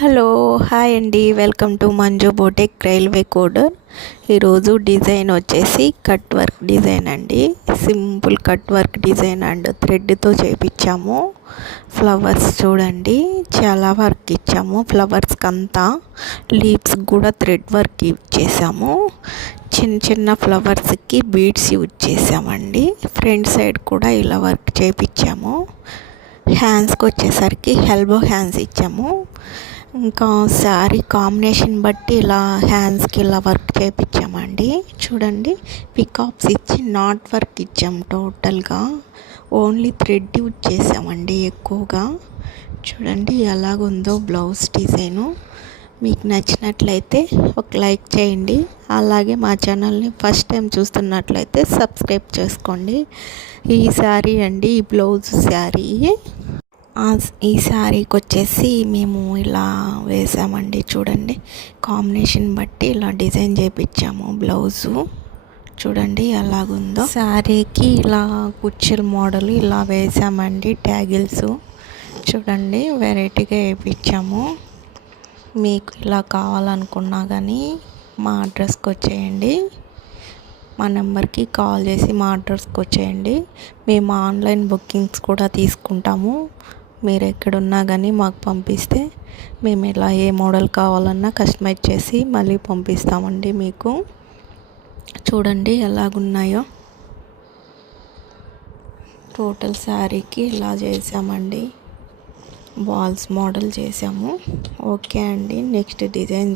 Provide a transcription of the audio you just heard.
Hello hi అండి, welcome to Manju boutique రైల్వే కోడర్. ఈరోజు డిజైన్ వచ్చేసి కట్ వర్క్ డిజైన్ అండి. Simple cut work design and థ్రెడ్తో చేపించాము. ఫ్లవర్స్ చూడండి, చాలా వర్క్ ఇచ్చాము. ఫ్లవర్స్కి అంతా లీవ్స్ కూడా థ్రెడ్ వర్క్ యూజ్ చేసాము. చిన్న చిన్న ఫ్లవర్స్కి బీడ్స్ యూజ్ చేసామండి. ఫ్రంట్ సైడ్ కూడా ఇలా వర్క్ చేపించాము. హ్యాండ్స్కి వచ్చేసరికి ఎల్బో హ్యాండ్స్ ఇచ్చాము. ఇంకా శారీ కాంబినేషన్ బట్టి ఇలా హ్యాండ్స్కి ఇలా వర్క్ చేయించామండి. చూడండి, పికాక్స్ ఇచ్చి నాట్ వర్క్ ఇచ్చాము. టోటల్గా ఓన్లీ థ్రెడ్ యూజ్ చేసామండి ఎక్కువగా. చూడండి ఎలాగుందో బ్లౌజ్ డిజైను. మీకు నచ్చినట్లయితే ఒక లైక్ చేయండి. అలాగే మా ఛానల్ని ఫస్ట్ టైం చూస్తున్నట్లయితే సబ్స్క్రైబ్ చేసుకోండి. ఈ శారీ అండి, ఈ బ్లౌజ్ శారీ. ఈ శారీకి వచ్చేసి మేము ఇలా వేసామండి. చూడండి, కాంబినేషన్ బట్టి ఇలా డిజైన్ చేయించాము. బ్లౌజు చూడండి ఎలాగుందో. శారీకి ఇలా కుర్చీల మోడల్ ఇలా వేసామండి. ట్యాగిల్స్ చూడండి వెరైటీగా వేయించాము. మీకు ఇలా కావాలనుకున్నా కానీ మా అడ్రస్కి వచ్చేయండి. మా నెంబర్కి కాల్ చేసి మా అడ్రస్కి వచ్చేయండి. మేము ఆన్లైన్ బుకింగ్స్ కూడా తీసుకుంటాము. మీరు ఎక్కడున్నా కానీ మాకు పంపిస్తే మేము ఇలా ఏ మోడల్ కావాలన్నా కస్టమైజ్ చేసి మళ్ళీ పంపిస్తామండి మీకు. చూడండి ఎలాగున్నాయో. టోటల్ శారీకి ఇలా చేసామండి. బాల్స్ మోడల్ చేసాము. ఓకే అండి, నెక్స్ట్ డిజైన్